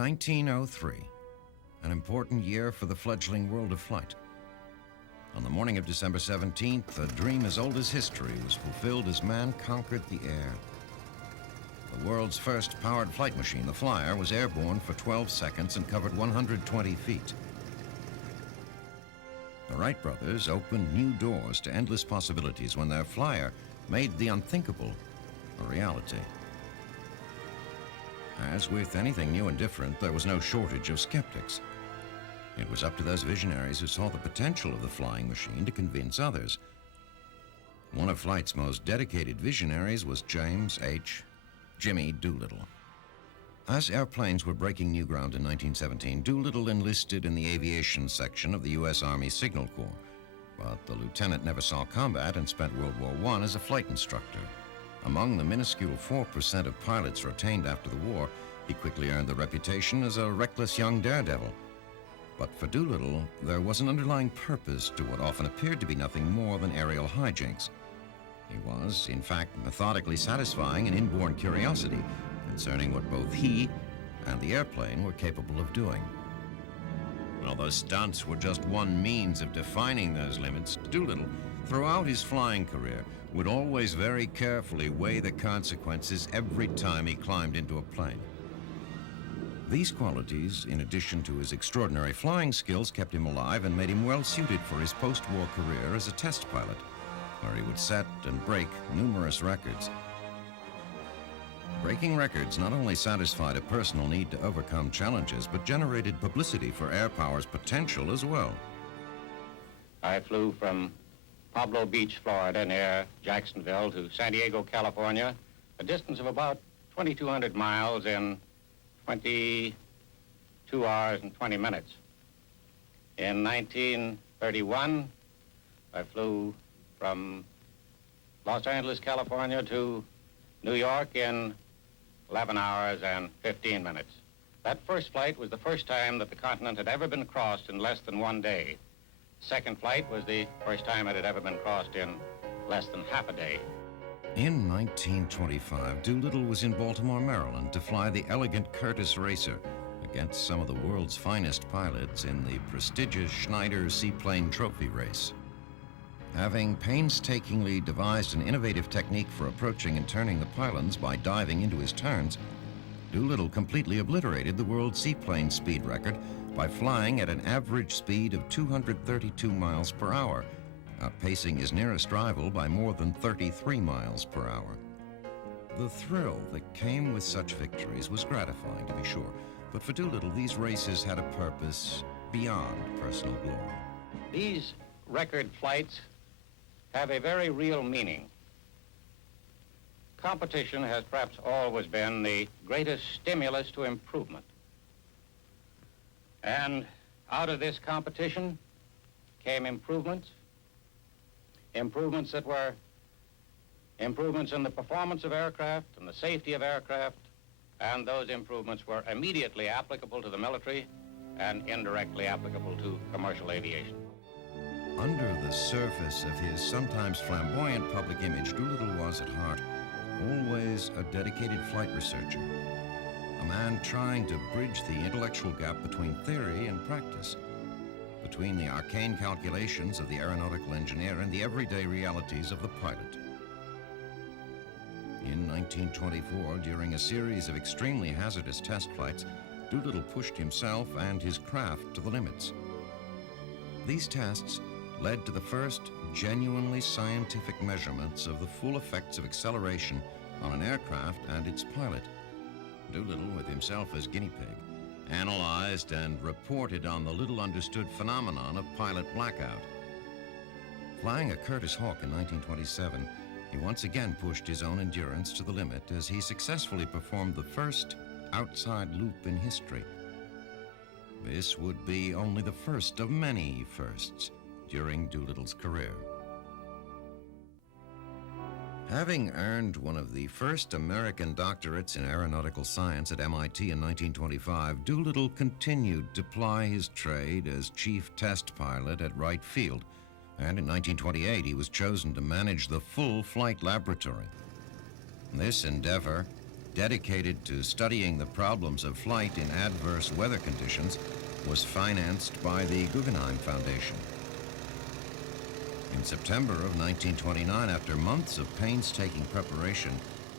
1903, an important year for the fledgling world of flight. On the morning of December 17th, a dream as old as history was fulfilled as man conquered the air. The world's first powered flight machine, the Flyer, was airborne for 12 seconds and covered 120 feet. The Wright brothers opened new doors to endless possibilities when their Flyer made the unthinkable a reality. As with anything new and different, there was no shortage of skeptics. It was up to those visionaries who saw the potential of the flying machine to convince others. One of flight's most dedicated visionaries was Jimmy Doolittle. As airplanes were breaking new ground in 1917, Doolittle enlisted in the aviation section of the U.S. Army Signal Corps, but the lieutenant never saw combat and spent World War I as a flight instructor. Among the minuscule 4% of pilots retained after the war, he quickly earned the reputation as a reckless young daredevil. But for Doolittle, there was an underlying purpose to what often appeared to be nothing more than aerial hijinks. He was, in fact, methodically satisfying an inborn curiosity concerning what both he and the airplane were capable of doing. Although stunts were just one means of defining those limits, Doolittle, throughout his flying career, would always very carefully weigh the consequences every time he climbed into a plane. These qualities, in addition to his extraordinary flying skills, kept him alive and made him well suited for his post-war career as a test pilot, where he would set and break numerous records. Breaking records not only satisfied a personal need to overcome challenges, but generated publicity for air power's potential as well. I flew from Pablo Beach, Florida, near Jacksonville, to San Diego, California, a distance of about 2,200 miles in 22 hours and 20 minutes. In 1931, I flew from Los Angeles, California, to New York in 11 hours and 15 minutes. That first flight was the first time that the continent had ever been crossed in less than one day. Second flight was the first time it had ever been crossed in less than half a day. In 1925, Doolittle was in Baltimore, Maryland, to fly the elegant Curtiss Racer against some of the world's finest pilots in the prestigious Schneider Seaplane Trophy Race. Having painstakingly devised an innovative technique for approaching and turning the pylons by diving into his turns, Doolittle completely obliterated the world seaplane speed record by flying at an average speed of 232 miles per hour, outpacing his nearest rival by more than 33 miles per hour. The thrill that came with such victories was gratifying, to be sure, but for Doolittle, these races had a purpose beyond personal glory. These record flights have a very real meaning. Competition has perhaps always been the greatest stimulus to improvement. And out of this competition came improvements that were improvements in the performance of aircraft and the safety of aircraft, and those improvements were immediately applicable to the military and indirectly applicable to commercial aviation. Under the surface of his sometimes flamboyant public image, Doolittle was at heart always a dedicated flight researcher, a man trying to bridge the intellectual gap between theory and practice, between the arcane calculations of the aeronautical engineer and the everyday realities of the pilot. In 1924, during a series of extremely hazardous test flights, Doolittle pushed himself and his craft to the limits. These tests led to the first genuinely scientific measurements of the full effects of acceleration on an aircraft and its pilot. Doolittle, with himself as guinea pig, analyzed and reported on the little-understood phenomenon of pilot blackout. Flying a Curtiss Hawk in 1927, he once again pushed his own endurance to the limit as he successfully performed the first outside loop in history. This would be only the first of many firsts during Doolittle's career. Having earned one of the first American doctorates in aeronautical science at MIT in 1925, Doolittle continued to ply his trade as chief test pilot at Wright Field, and in 1928 he was chosen to manage the full flight laboratory. This endeavor dedicated to studying the problems of flight in adverse weather conditions, was financed by the Guggenheim Foundation. In September of 1929, after months of painstaking preparation,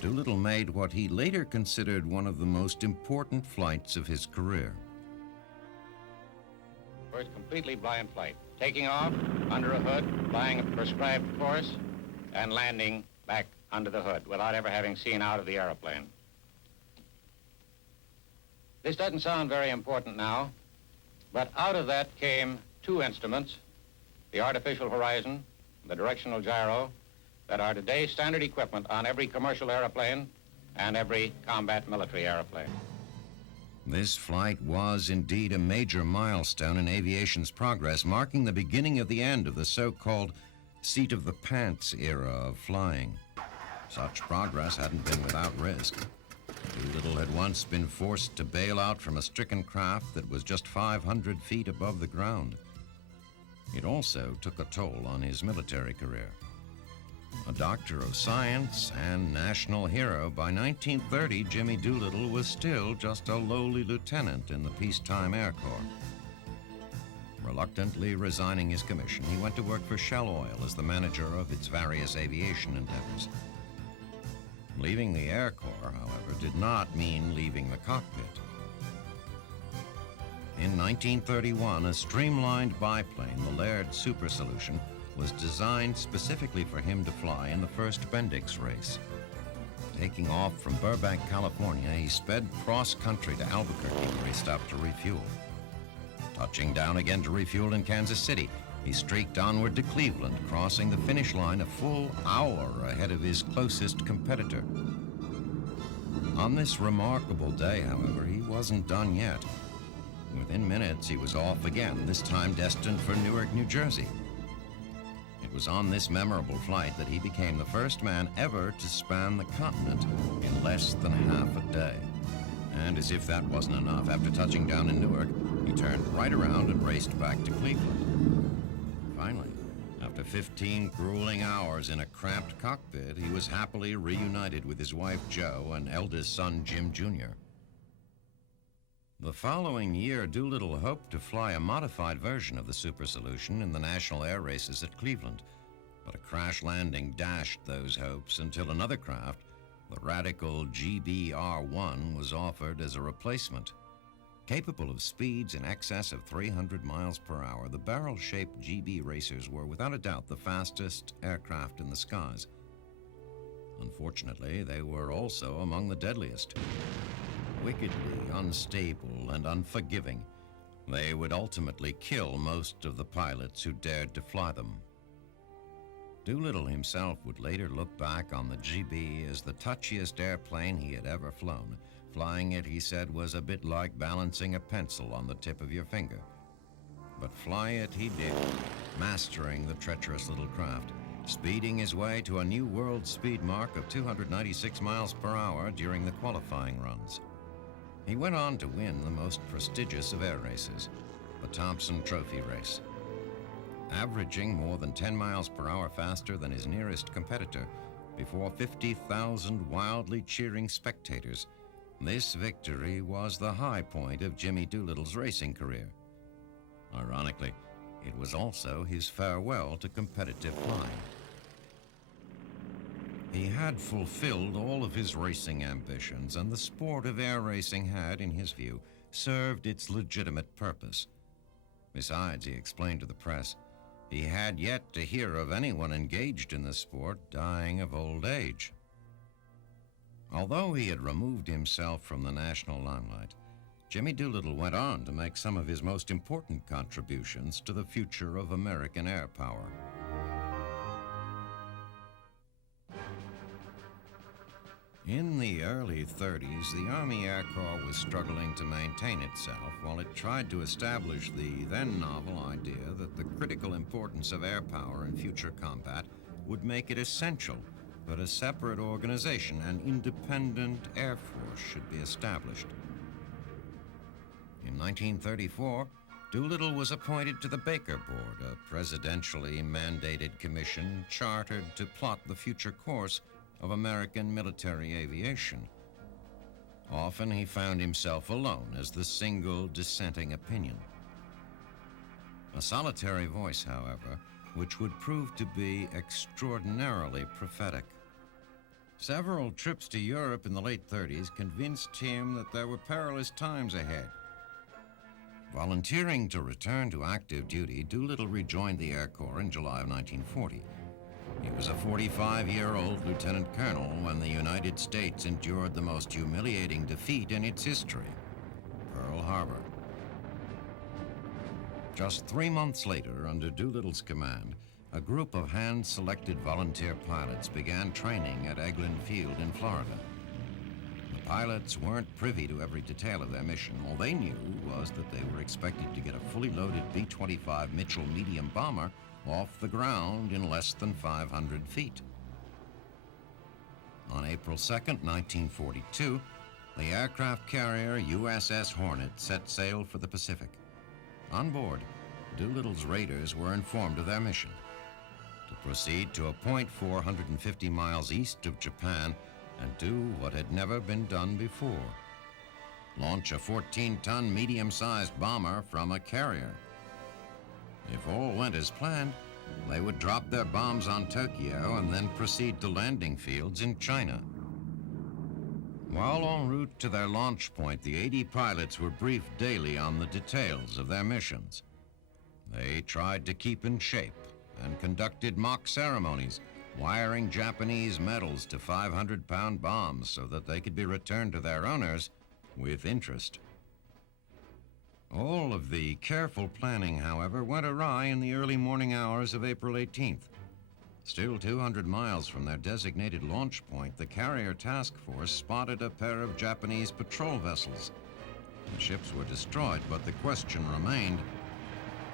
Doolittle made what he later considered one of the most important flights of his career. First completely blind flight. Taking off under a hood, flying a prescribed course, and landing back under the hood without ever having seen out of the airplane. This doesn't sound very important now, but out of that came two instruments, the artificial horizon, the directional gyro, that are today standard equipment on every commercial airplane and every combat military airplane. This flight was indeed a major milestone in aviation's progress, marking the beginning of the end of the so-called seat-of-the-pants era of flying. Such progress hadn't been without risk. Doolittle had once been forced to bail out from a stricken craft that was just 500 feet above the ground. It also took a toll on his military career. A doctor of science and national hero, by 1930, Jimmy Doolittle was still just a lowly lieutenant in the peacetime Air Corps. Reluctantly resigning his commission, he went to work for Shell Oil as the manager of its various aviation endeavors. Leaving the Air Corps, however, did not mean leaving the cockpit. In 1931, a streamlined biplane, the Laird Super Solution, was designed specifically for him to fly in the first Bendix race. Taking off from Burbank, California, he sped cross-country to Albuquerque, where he stopped to refuel. Touching down again to refuel in Kansas City, he streaked onward to Cleveland, crossing the finish line a full hour ahead of his closest competitor. On this remarkable day, however, he wasn't done yet. Within minutes, he was off again, this time destined for Newark, New Jersey. It was on this memorable flight that he became the first man ever to span the continent in less than half a day. And as if that wasn't enough, after touching down in Newark, he turned right around and raced back to Cleveland. Finally, after 15 grueling hours in a cramped cockpit, he was happily reunited with his wife, Jo, and eldest son, Jim Jr. The following year, Doolittle hoped to fly a modified version of the Super Solution in the national air races at Cleveland, but a crash landing dashed those hopes until another craft, the radical GBR-1, was offered as a replacement. Capable of speeds in excess of 300 miles per hour, the barrel-shaped GB racers were without a doubt the fastest aircraft in the skies. Unfortunately, they were also among the deadliest. Wickedly unstable and unforgiving, they would ultimately kill most of the pilots who dared to fly them. Doolittle himself would later look back on the GB as the touchiest airplane he had ever flown. Flying it, he said, was a bit like balancing a pencil on the tip of your finger. But fly it he did, mastering the treacherous little craft, speeding his way to a new world speed mark of 296 miles per hour during the qualifying runs. He went on to win the most prestigious of air races, the Thompson Trophy race. Averaging more than 10 miles per hour faster than his nearest competitor, before 50,000 wildly cheering spectators, this victory was the high point of Jimmy Doolittle's racing career. Ironically, it was also his farewell to competitive flying. He had fulfilled all of his racing ambitions, and the sport of air racing had, in his view, served its legitimate purpose. Besides, he explained to the press, he had yet to hear of anyone engaged in the sport dying of old age. Although he had removed himself from the national limelight, Jimmy Doolittle went on to make some of his most important contributions to the future of American air power. In the early 30s, the Army Air Corps was struggling to maintain itself while it tried to establish the then novel idea that the critical importance of air power in future combat would make it essential that a separate organization, an independent air force, should be established. In 1934, Doolittle was appointed to the Baker Board, a presidentially mandated commission chartered to plot the future course of American military aviation. Often he found himself alone as the single dissenting opinion. A solitary voice, however, which would prove to be extraordinarily prophetic. Several trips to Europe in the late 30s convinced him that there were perilous times ahead. Volunteering to return to active duty, Doolittle rejoined the Air Corps in July of 1940. He was a 45-year-old lieutenant colonel when the United States endured the most humiliating defeat in its history, Pearl Harbor. Just 3 months later, under Doolittle's command, a group of hand-selected volunteer pilots began training at Eglin Field in Florida. The pilots weren't privy to every detail of their mission. All they knew was that they were expected to get a fully loaded B-25 Mitchell medium bomber off the ground in less than 500 feet. On April 2nd, 1942, the aircraft carrier USS Hornet set sail for the Pacific. On board, Doolittle's raiders were informed of their mission: to proceed to a point 450 miles east of Japan and do what had never been done before: launch a 14-ton medium-sized bomber from a carrier. If all went as planned, they would drop their bombs on Tokyo and then proceed to landing fields in China. While en route to their launch point, the 80 pilots were briefed daily on the details of their missions. They tried to keep in shape and conducted mock ceremonies, wiring Japanese metals to 500-pound bombs so that they could be returned to their owners with interest. All of the careful planning, however, went awry in the early morning hours of April 18th. Still 200 miles from their designated launch point, the carrier task force spotted a pair of Japanese patrol vessels. The ships were destroyed, but the question remained: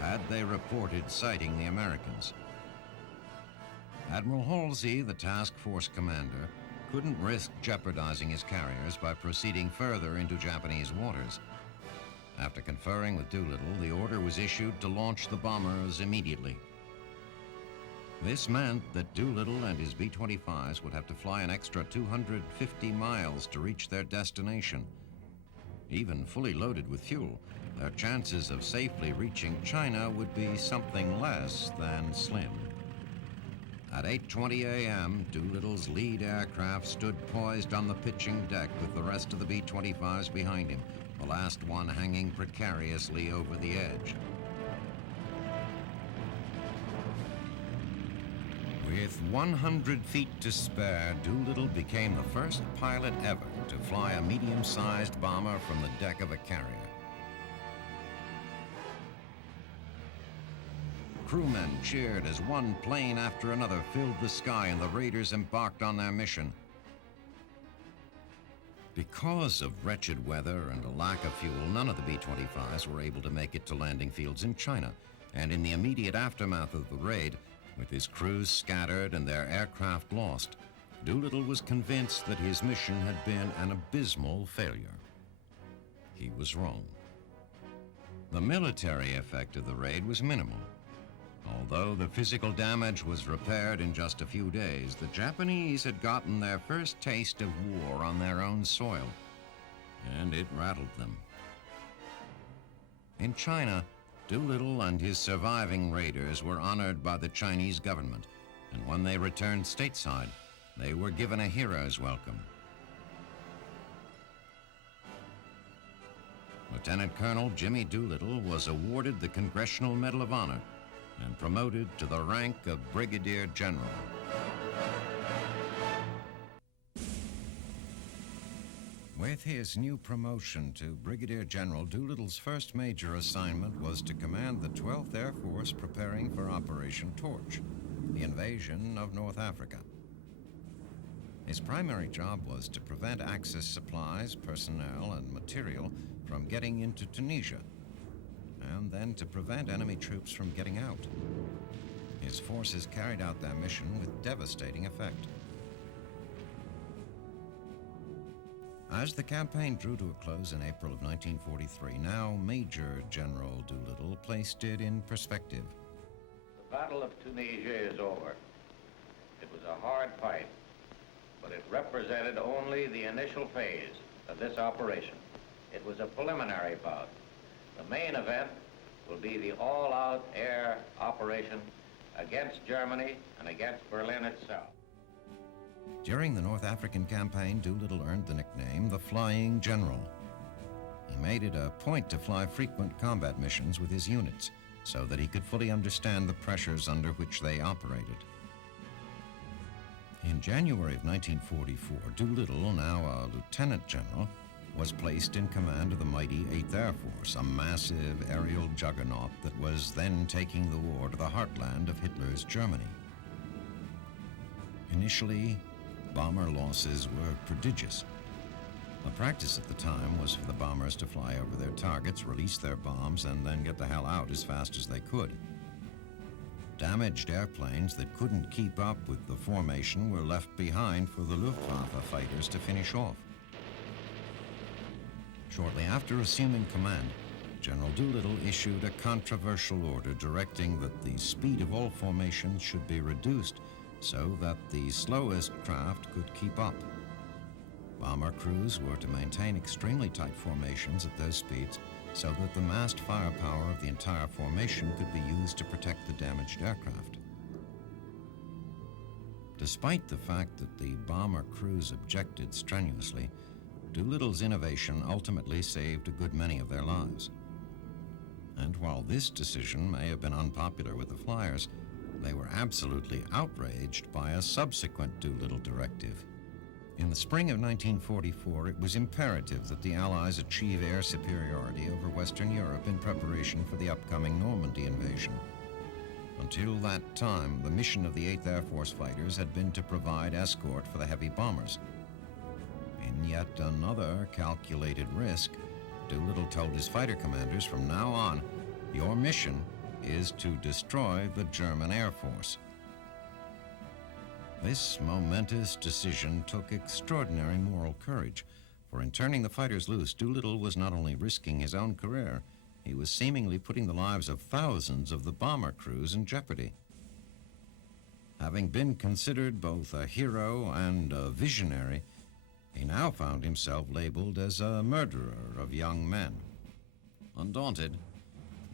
had they reported sighting the Americans? Admiral Halsey, the task force commander, couldn't risk jeopardizing his carriers by proceeding further into Japanese waters. After conferring with Doolittle, the order was issued to launch the bombers immediately. This meant that Doolittle and his B-25s would have to fly an extra 250 miles to reach their destination. Even fully loaded with fuel, their chances of safely reaching China would be something less than slim. At 8:20 a.m., Doolittle's lead aircraft stood poised on the pitching deck with the rest of the B-25s behind him, the last one hanging precariously over the edge. With 100 feet to spare, Doolittle became the first pilot ever to fly a medium-sized bomber from the deck of a carrier. Crewmen cheered as one plane after another filled the sky and the raiders embarked on their mission. Because of wretched weather and a lack of fuel, none of the B-25s were able to make it to landing fields in China. And in the immediate aftermath of the raid, with his crews scattered and their aircraft lost, Doolittle was convinced that his mission had been an abysmal failure. He was wrong. The military effect of the raid was minimal. Although the physical damage was repaired in just a few days, the Japanese had gotten their first taste of war on their own soil, and it rattled them. In China, Doolittle and his surviving raiders were honored by the Chinese government, and when they returned stateside, they were given a hero's welcome. Lieutenant Colonel Jimmy Doolittle was awarded the Congressional Medal of Honor and promoted to the rank of Brigadier General. With his new promotion to Brigadier General, Doolittle's first major assignment was to command the 12th Air Force preparing for Operation Torch, the invasion of North Africa. His primary job was to prevent Axis supplies, personnel, and material from getting into Tunisia, and then to prevent enemy troops from getting out. His forces carried out their mission with devastating effect. As the campaign drew to a close in April of 1943, now Major General Doolittle placed it in perspective. The Battle of Tunisia is over. It was a hard fight, but it represented only the initial phase. of this operation. It was a preliminary bout. The main event will be the all-out air operation against Germany and against Berlin itself. During the North African campaign, Doolittle earned the nickname the Flying General. He made it a point to fly frequent combat missions with his units so that he could fully understand the pressures under which they operated. In January of 1944, Doolittle, now a lieutenant general, was placed in command of the mighty 8th Air Force, a massive aerial juggernaut that was then taking the war to the heartland of Hitler's Germany. Initially, bomber losses were prodigious. The practice at the time was for the bombers to fly over their targets, release their bombs, and then get the hell out as fast as they could. Damaged airplanes that couldn't keep up with the formation were left behind for the Luftwaffe fighters to finish off. Shortly after assuming command, General Doolittle issued a controversial order directing that the speed of all formations should be reduced so that the slowest craft could keep up. Bomber crews were to maintain extremely tight formations at those speeds so that the massed firepower of the entire formation could be used to protect the damaged aircraft. Despite the fact that the bomber crews objected strenuously, Doolittle's innovation ultimately saved a good many of their lives. And while this decision may have been unpopular with the flyers, they were absolutely outraged by a subsequent Doolittle directive. In the spring of 1944, it was imperative that the Allies achieve air superiority over Western Europe in preparation for the upcoming Normandy invasion. Until that time, the mission of the 8th Air Force fighters had been to provide escort for the heavy bombers. In yet another calculated risk, Doolittle told his fighter commanders, from now on, your mission is to destroy the German Air Force. This momentous decision took extraordinary moral courage, for in turning the fighters loose, Doolittle was not only risking his own career, he was seemingly putting the lives of thousands of the bomber crews in jeopardy. Having been considered both a hero and a visionary, he now found himself labeled as a murderer of young men. Undaunted,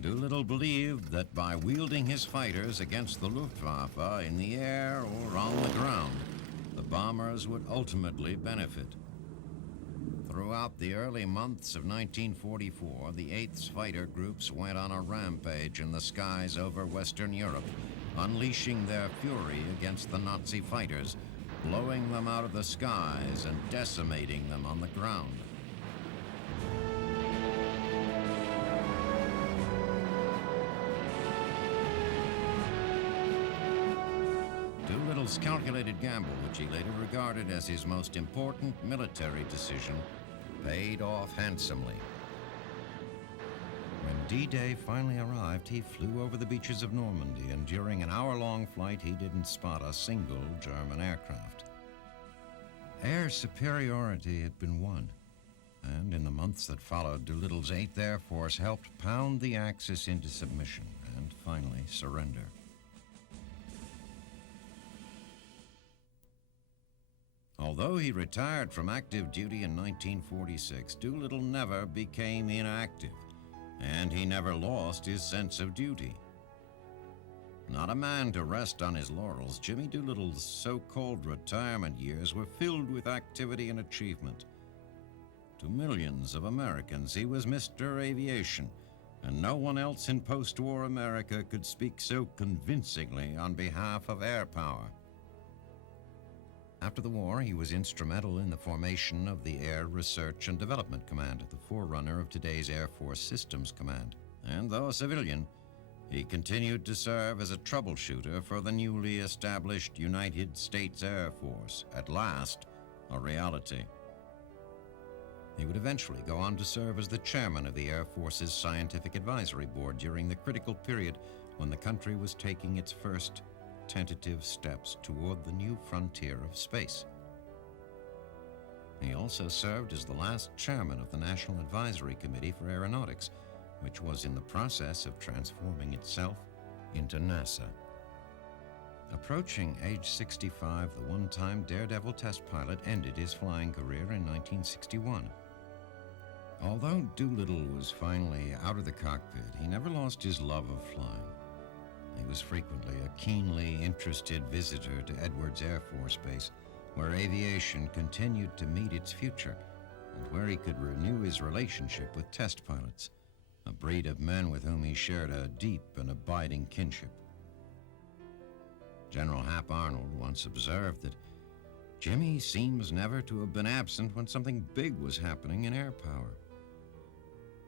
Doolittle believed that by wielding his fighters against the Luftwaffe in the air or on the ground, the bombers would ultimately benefit. Throughout the early months of 1944, the 8th's fighter groups went on a rampage in the skies over Western Europe, unleashing their fury against the Nazi fighters, blowing them out of the skies and decimating them on the ground. Doolittle's calculated gamble, which he later regarded as his most important military decision, paid off handsomely. When D-Day finally arrived, he flew over the beaches of Normandy, and during an hour-long flight, he didn't spot a single German aircraft. Air superiority had been won, and in the months that followed, Doolittle's 8th Air Force helped pound the Axis into submission and finally surrender. Although he retired from active duty in 1946, Doolittle never became inactive, and he never lost his sense of duty. Not a man to rest on his laurels, Jimmy Doolittle's so-called retirement years were filled with activity and achievement. To millions of Americans, he was Mr. Aviation, and no one else in post-war America could speak so convincingly on behalf of air power. After the war, he was instrumental in the formation of the Air Research and Development Command, the forerunner of today's Air Force Systems Command. And though a civilian, he continued to serve as a troubleshooter for the newly established United States Air Force, at last a reality. He would eventually go on to serve as the chairman of the Air Force's Scientific Advisory Board during the critical period when the country was taking its first tentative steps toward the new frontier of space. He also served as the last chairman of the National Advisory Committee for Aeronautics, which was in the process of transforming itself into NASA. Approaching age 65, the one-time daredevil test pilot ended his flying career in 1961. Although Doolittle was finally out of the cockpit, he never lost his love of flying. He was frequently a keenly interested visitor to Edwards Air Force Base, where aviation continued to meet its future, and where he could renew his relationship with test pilots, a breed of men with whom he shared a deep and abiding kinship. General Hap Arnold once observed that Jimmy seems never to have been absent when something big was happening in air power.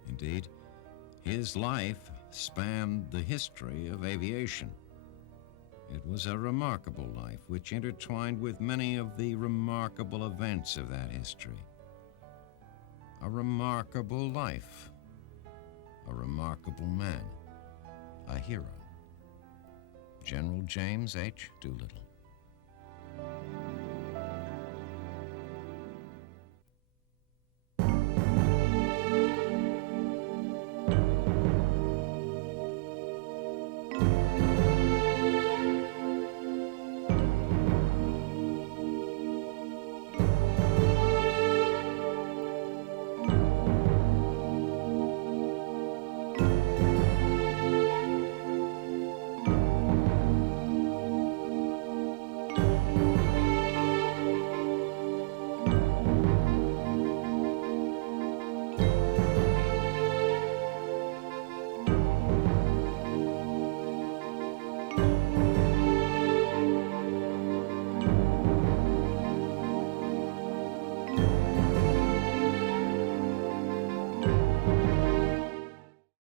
Indeed, his life spanned the history of aviation. It was a remarkable life which intertwined with many of the remarkable events of that history. A remarkable life. A remarkable man. A hero. General James H. Doolittle.